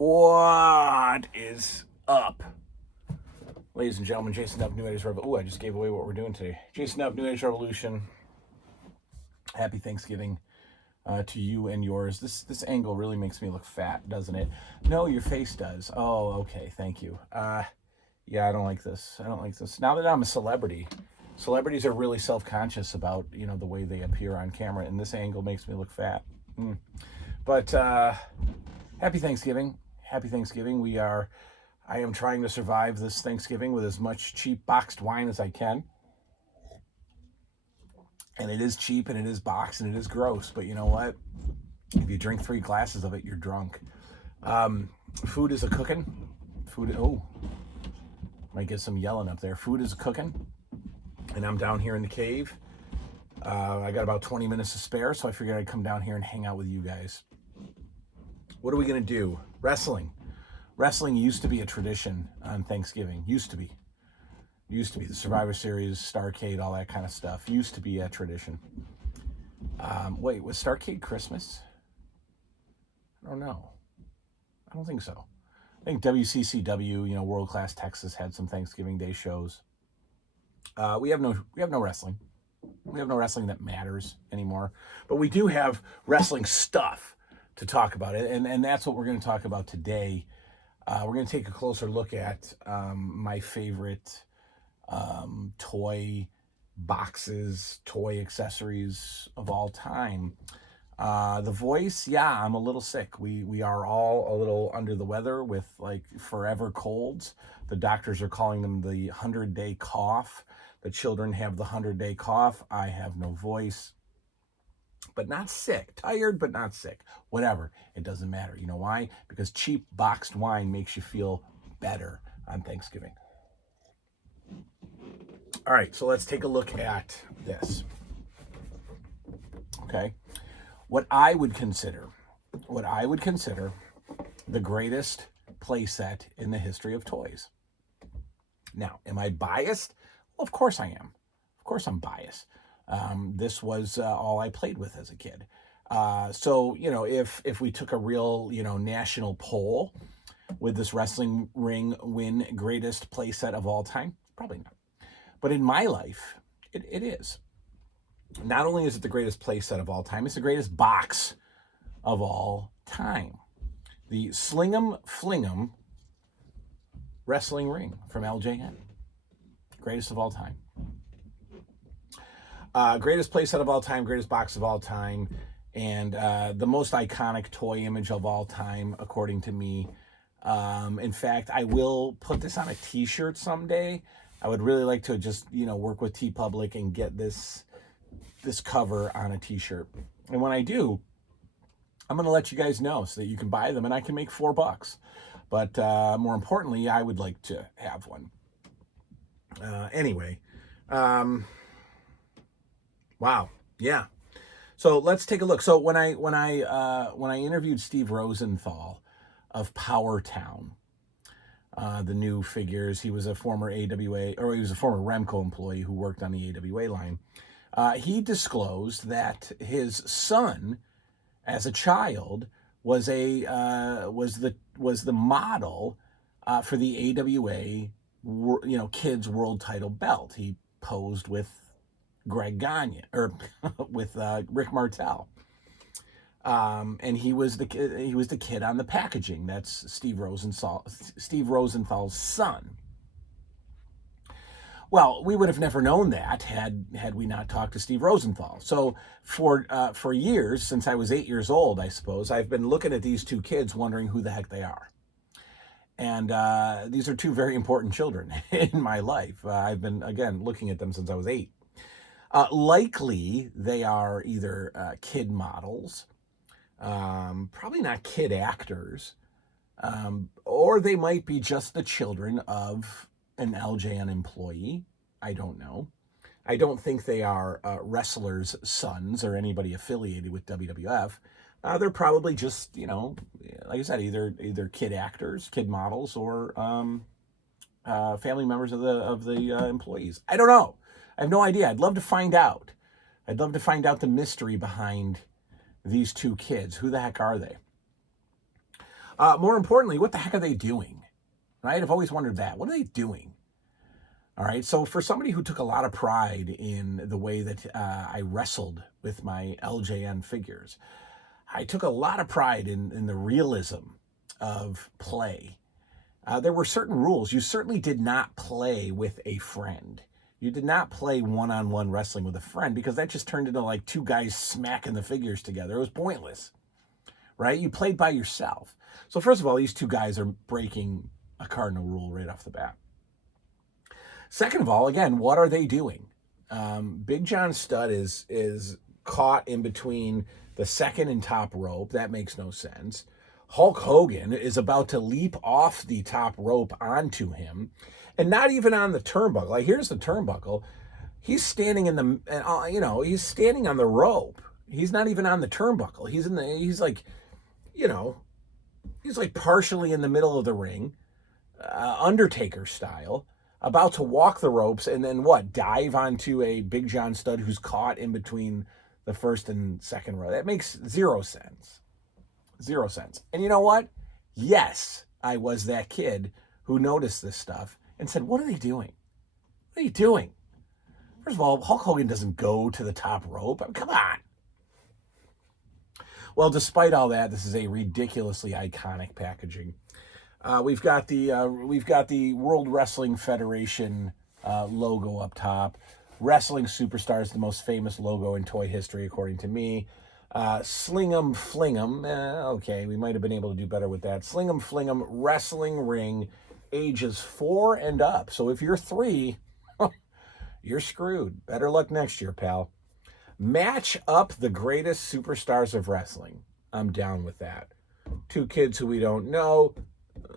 What is up? Ladies and gentlemen, Jason Up, New Age Revolution. Oh, I just gave away what we're doing today. Jason Up, New Age Revolution. Happy Thanksgiving to you and yours. This angle really makes me look fat, doesn't it? No, your face does. Oh, okay, thank you. Yeah, I don't like this. I don't like this. Now that I'm a celebrity, celebrities are really self-conscious about, the way they appear on camera, and this angle makes me look fat. But happy Thanksgiving. Happy Thanksgiving. I am trying to survive this Thanksgiving with as much cheap boxed wine as I can. And it is cheap and it is boxed and it is gross. But you know what? If you drink 3 glasses of it, you're drunk. Food is a cooking. Might get some yelling up there. Food is a cooking. And I'm down here in the cave. I got about 20 minutes to spare, so I figured I'd come down here and hang out with you guys. What are we going to do? Wrestling. Wrestling used to be a tradition on Thanksgiving. Used to be. The Survivor Series, Starrcade, all that kind of stuff. Used to be a tradition. Wait, was Starrcade Christmas? I don't know. I don't think so. I think WCCW, World Class Texas, had some Thanksgiving Day shows. We have no wrestling. We have no wrestling that matters anymore. But we do have wrestling stuff to talk about it, and that's what we're going to talk about today. We're going to take a closer look at my favorite toy boxes, toy accessories of all time. The voice, yeah, I'm a little sick. We are all a little under the weather with like forever colds. The doctors are calling them the 100-day cough. The children have the 100-day cough. I have no voice, but not sick. Tired, but not sick. Whatever. It doesn't matter. You know why? Because cheap boxed wine makes you feel better on Thanksgiving. All right, so let's take a look at this. Okay. What I would consider the greatest playset in the history of toys. Now, am I biased? Well, of course I am. Of course I'm biased. This was all I played with as a kid. So, if we took a real, national poll, would this wrestling ring win greatest playset of all time? Probably not. But in my life, it is. Not only is it the greatest playset of all time, it's the greatest box of all time. The Sling Em, Fling Em wrestling ring from LJN. Greatest of all time. Greatest playset of all time, greatest box of all time, and the most iconic toy image of all time, according to me. In fact, I will put this on a t-shirt someday. I would really like to just, work with TeePublic and get this cover on a t-shirt. And when I do, I'm going to let you guys know so that you can buy them and I can make $4. But more importantly, I would like to have one. Anyway, wow, yeah. So let's take a look. So when I interviewed Steve Rosenthal of Power Town, the new figures, he was a former Remco employee who worked on the AWA line. He disclosed that his son, as a child, was the model for the AWA kids world title belt. He posed with Greg Gagne or with Rick Martel, and he was the kid on the packaging. That's Steve Rosenthal's son. Well, we would have never known that had we not talked to Steve Rosenthal. So for years, since I was 8 years old, I suppose, I've been looking at these two kids wondering who the heck they are. And these are two very important children in my life. I've been, again, looking at them since I was 8. Likely, they are either kid models, probably not kid actors, or they might be just the children of an LJN employee. I don't know. I don't think they are wrestlers' sons or anybody affiliated with WWF. They're probably just, like I said, either kid actors, kid models, or family members of the employees. I don't know. I have no idea. I'd love to find out. I'd love to find out the mystery behind these two kids. Who the heck are they? More importantly, what the heck are they doing? Right? I've always wondered that. What are they doing? All right. So for somebody who took a lot of pride in the way that I wrestled with my LJN figures, I took a lot of pride in the realism of play. There were certain rules. You certainly did not play with a friend. You did not play one-on-one wrestling with a friend, because that just turned into like two guys smacking the figures together. It was pointless, right? You played by yourself. So first of all, these two guys are breaking a cardinal rule right off the bat. Second of all, again, what are they doing? Big John Studd is caught in between the second and top rope. That makes no sense. Hulk Hogan is about to leap off the top rope onto him, and not even on the turnbuckle. Like, here's the turnbuckle. He's standing in the, he's standing on the rope. He's not even on the turnbuckle. He's like partially in the middle of the ring, Undertaker style, about to walk the ropes and then dive onto a Big John Studd who's caught in between the first and second row. That makes zero sense. Zero sense. And you know what? Yes, I was that kid who noticed this stuff and said, what are they doing? What are you doing? First of all, Hulk Hogan doesn't go to the top rope. I mean, come on. Well, despite all that, this is a ridiculously iconic packaging. We've got the World Wrestling Federation logo up top. Wrestling Superstars, the most famous logo in toy history, according to me. Sling Em, Fling Em. Okay, we might have been able to do better with that. Sling Em, Fling Em wrestling ring, ages 4 and up. So if you're 3, you're screwed. Better luck next year, pal. Match up the greatest superstars of wrestling. I'm down with that. 2 kids who we don't know.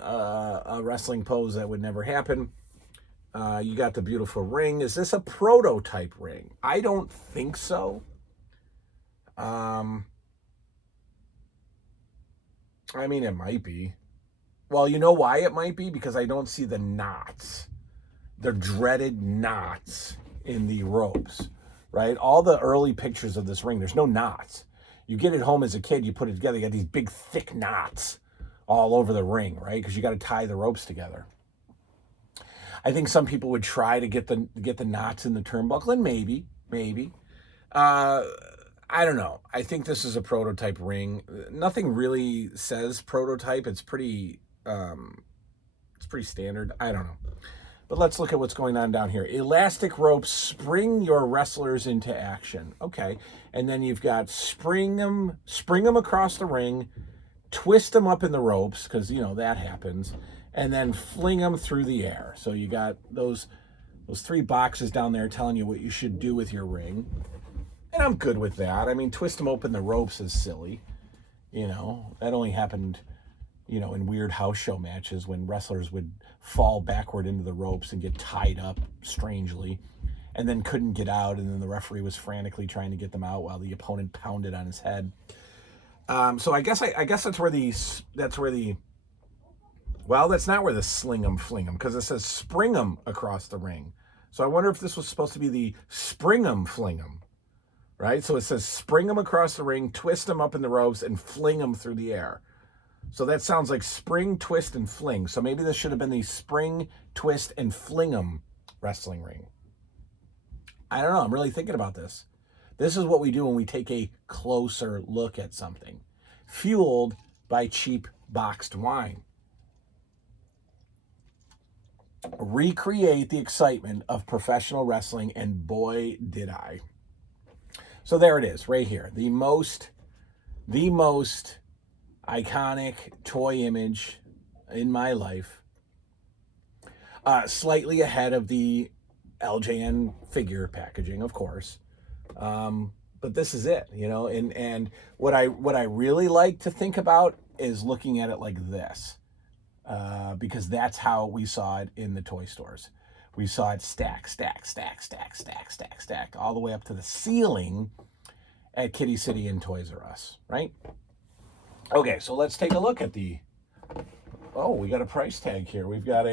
A wrestling pose that would never happen. You got the beautiful ring. Is this a prototype ring? I don't think so. I mean, it might be. Well, you know why it might be? Because I don't see the knots. The dreaded knots in the ropes, right? All the early pictures of this ring, there's no knots. You get it home as a kid, you put it together, you got these big, thick knots all over the ring, right? Because you got to tie the ropes together. I think some people would try to get the knots in the turnbuckle, and maybe. I don't know. I think this is a prototype ring. Nothing really says prototype. It's pretty standard. I don't know. But let's look at what's going on down here. Elastic ropes spring your wrestlers into action. Okay. And then you've got spring them across the ring, twist them up in the ropes, because, that happens, and then fling them through the air. So you got those 3 boxes down there telling you what you should do with your ring. And I'm good with that. I mean, twist them open the ropes is silly. That only happened, in weird house show matches when wrestlers would fall backward into the ropes and get tied up strangely and then couldn't get out. And then the referee was frantically trying to get them out while the opponent pounded on his head. So I guess that's not where the Sling Em, Fling Em, because it says spring 'em across the ring. So I wonder if this was supposed to be the Spring 'em, Fling 'em, right? So it says spring 'em across the ring, twist them up in the ropes, and fling them through the air. So that sounds like spring, twist, and fling. So maybe this should have been the Spring, Twist, and Fling 'em wrestling ring. I don't know. I'm really thinking about this. This is what we do when we take a closer look at something, fueled by cheap boxed wine. Recreate the excitement of professional wrestling, and boy, did I. So there it is, right here. The most iconic toy image in my life. Slightly ahead of the LJN figure packaging, of course. But this is it, and what I really like to think about is looking at it like this. Because that's how we saw it in the toy stores. We saw it stack, all the way up to the ceiling at Kitty City and Toys R Us, right? Okay, so let's take a look at we got a price tag here. We've got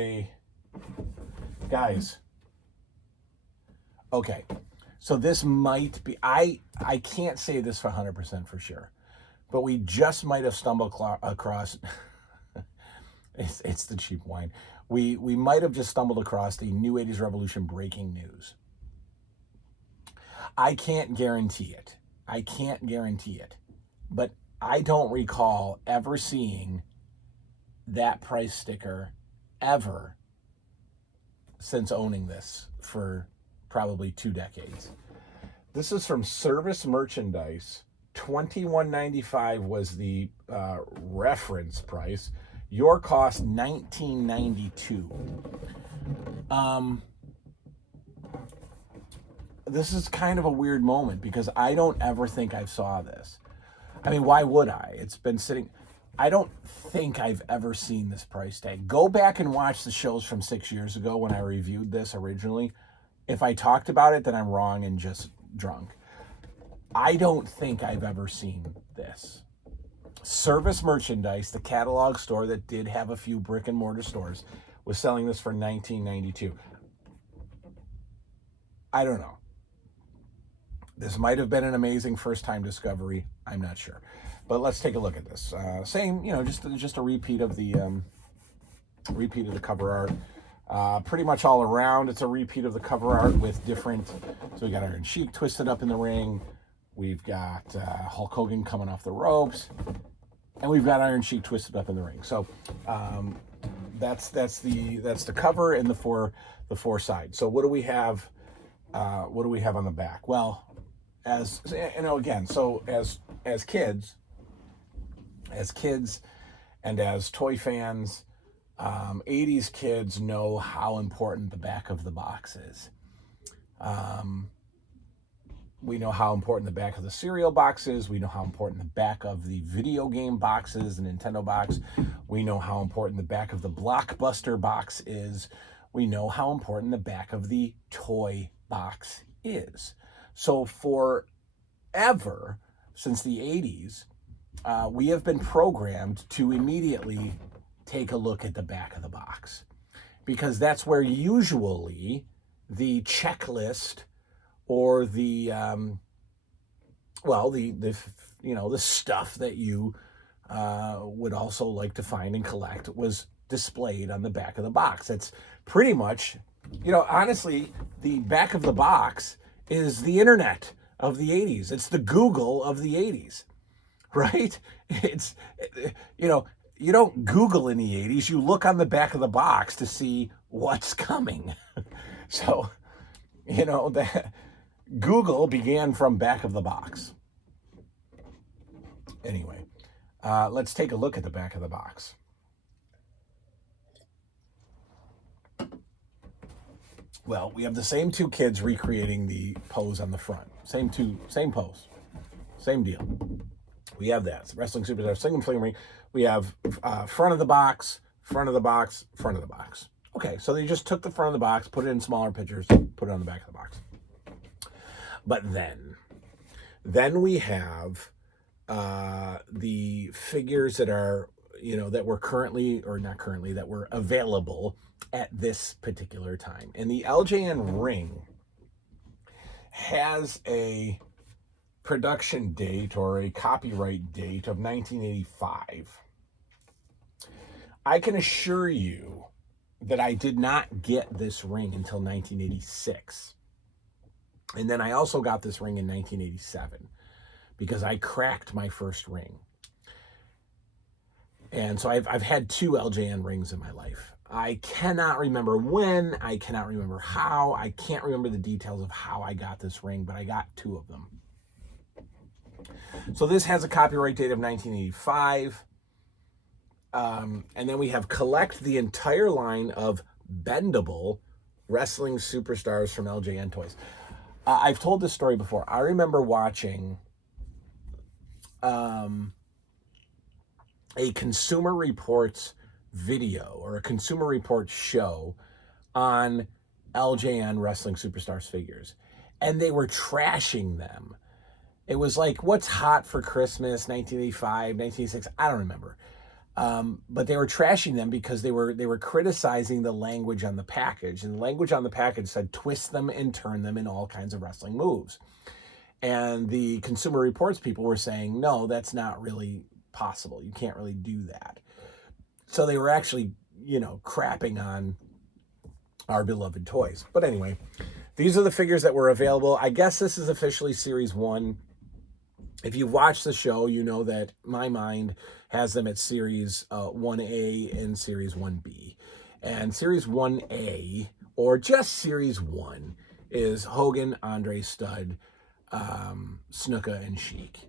guys. Okay, so this might be, I can't say this for 100% for sure, but we just might have stumbled across It's the cheap wine. We might have just stumbled across the New 80s Revolution breaking news. I can't guarantee it. I can't guarantee it. But I don't recall ever seeing that price sticker ever since owning this for probably 2 decades. This is from Service Merchandise. $21.95 was the reference price. Your cost $19.92. This is kind of a weird moment because I don't ever think I saw this. I mean, why would I? It's been sitting. I don't think I've ever seen this price tag. Go back and watch the shows from 6 years ago when I reviewed this originally. If I talked about it, then I'm wrong and just drunk. I don't think I've ever seen this. Service Merchandise, the catalog store that did have a few brick and mortar stores, was selling this for $19.92. I don't know. This might have been an amazing first-time discovery. I'm not sure. But let's take a look at this. Same, just a repeat of the cover art. Pretty much all around, it's a repeat of the cover art with different. So we got Iron Sheik twisted up in the ring. We've got Hulk Hogan coming off the ropes, and we've got Iron Sheik twisted up in the ring. So that's the cover and the four sides. So what do we have? What do we have on the back? Well, as again, so as kids and as toy fans, 80s kids know how important the back of the box is. We know how important the back of the cereal box is. We know how important the back of the video game box is, the Nintendo box. We know how important the back of the Blockbuster box is. We know how important the back of the toy box is. So forever, since the 80s, we have been programmed to immediately take a look at the back of the box, because that's where usually the checklist or the the stuff that you would also like to find and collect was displayed on the back of the box. It's pretty much, honestly, the back of the box is the internet of the 80s. It's the Google of the 80s, right? It's, you don't Google in the 80s. You look on the back of the box to see what's coming. So, that Google began from back of the box. Anyway, let's take a look at the back of the box. Well, we have the same two kids recreating the pose on the front. Same pose. Same deal. We have that. It's Wrestling Superstar Sling Em Fling Em. We have front of the box, front of the box, front of the box. Okay, so they just took the front of the box, put it in smaller pictures, put it on the back of the box. But then we have the figures that are, that were currently, or not currently, that were available at this particular time. And the LJN ring has a production date or a copyright date of 1985. I can assure you that I did not get this ring until 1986. And then I also got this ring in 1987 because I cracked my first ring. And so I've had 2 LJN rings in my life. I cannot remember when, I cannot remember how, I can't remember the details of how I got this ring, but I got 2 of them. So this has a copyright date of 1985. And then we have collect the entire line of bendable wrestling superstars from LJN Toys. I've told this story before. I remember watching a Consumer Reports video or a Consumer Reports show on LJN Wrestling Superstars figures, and they were trashing them. It was like, what's hot for Christmas, 1985, 1986, I don't remember. But they were trashing them because they were criticizing the language on the package. And the language on the package said, twist them and turn them in all kinds of wrestling moves. And the Consumer Reports people were saying, no, that's not really possible. You can't really do that. So they were actually, crapping on our beloved toys. But anyway, these are the figures that were available. I guess this is officially Series 1. If you've watched the show, you know that my mind has them at Series 1A and Series 1B. And Series 1A, or just Series 1, is Hogan, Andre Stud, Snuka, and Sheik.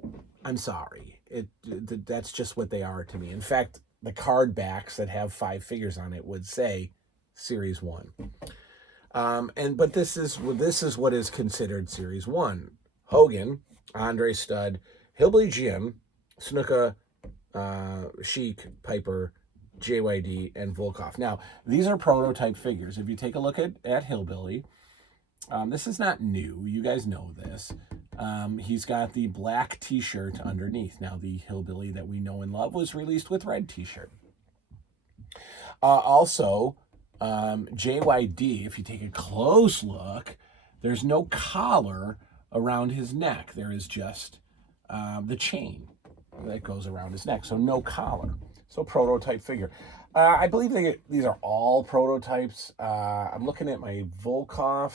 I'm sorry. That's just what they are to me. In fact, the card backs that have 5 figures on it would say Series 1. But this is what is considered Series 1. Hogan, Andre Stud, Hillbilly Jim, Snuka, Sheik, Piper, JYD, and Volkov. Now, these are prototype figures. If you take a look at Hillbilly, this is not new. You guys know this. He's got the black t-shirt underneath. Now, the Hillbilly that we know and love was released with red t-shirt. Also, JYD, if you take a close look, there's no collar around his neck. There is just the chain that goes around his neck, so no collar. So prototype figure. I believe these are all prototypes. I'm looking at my Volkov.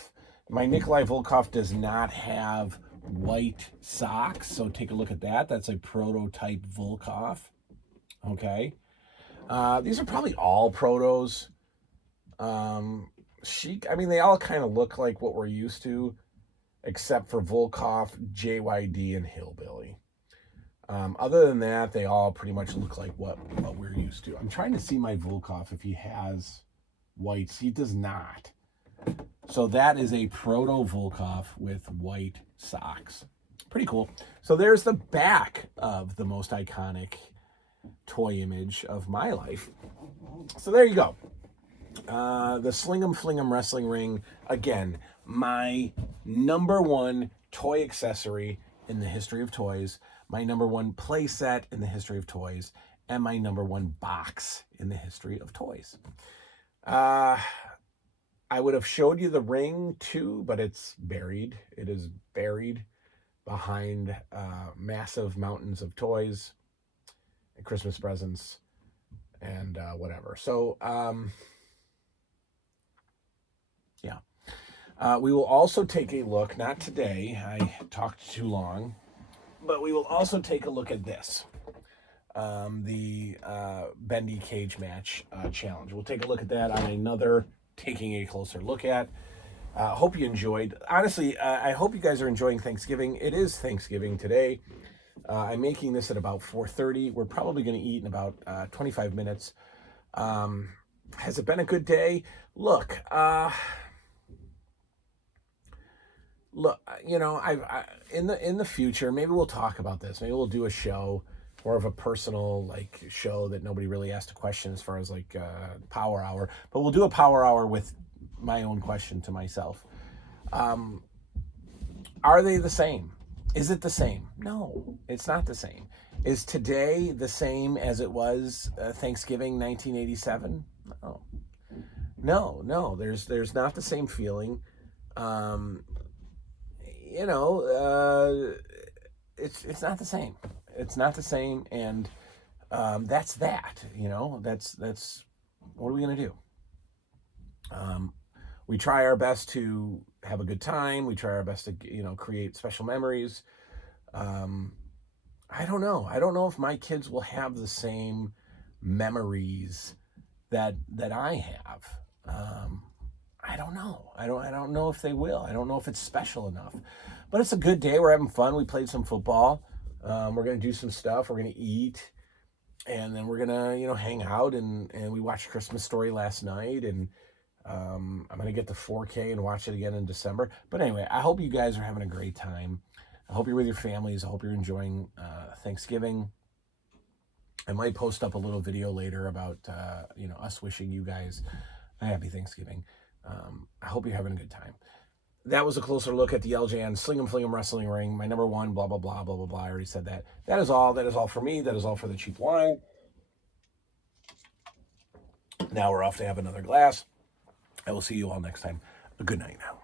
My Nikolai Volkov does not have white socks, so take a look at that. That's a prototype Volkov. Okay. These are probably all protos. Sheik, they all kind of look like what we're used to, except for Volkov, JYD, and Hillbilly. Other than that, they all pretty much look like what we're used to. I'm trying to see my Volkov if he has whites. He does not. So that is a proto Volkov with white socks. Pretty cool. So there's the back of the most iconic toy image of my life. So there you go. The Sling Em wrestling ring. Again, my number one toy accessory in the history of toys, my number one play set in the history of toys, and my number one box in the history of toys. I would have showed you the ring too, but it's buried. It is buried behind massive mountains of toys and Christmas presents and whatever. So, yeah. We will also take a look, not today, I talked too long, but we will also take a look at this. The Bendy Cage Match Challenge. We'll take a look at that on another Taking a Closer Look at. Hope you enjoyed. Honestly, I hope you guys are enjoying Thanksgiving. It is Thanksgiving today. I'm making this at about 4:30. We're probably going to eat in about 25 minutes. Has it been a good day? Look, in the future, maybe we'll talk about this. Maybe we'll do a show, more of a personal show that nobody really asked a question as far as Power Hour. But we'll do a Power Hour with my own question to myself. Are they the same? Is it the same? No, it's not the same. Is today the same as it was Thanksgiving 1987? No. There's not the same feeling. It's not the same. It's not the same, and that's that. That's what are we gonna do? We try our best to have a good time. We try our best to create special memories. I don't know. I don't know if my kids will have the same memories that I have. I don't know. I don't know if they will. I don't know if it's special enough. But it's a good day. We're having fun. We played some football. We're gonna do some stuff. We're gonna eat, and then we're gonna hang out. And we watched Christmas Story last night, and I'm gonna get the 4K and watch it again in December. But anyway, I hope you guys are having a great time. I hope you're with your families. I hope you're enjoying Thanksgiving. I might post up a little video later about us wishing you guys a happy Thanksgiving. I hope you're having a good time. That was a closer look at the LJN Sling Em wrestling ring. My number one, blah, blah, blah, blah, blah, blah. I already said that. That is all. That is all for me. That is all for the cheap wine. Now we're off to have another glass. I will see you all next time. Good night now.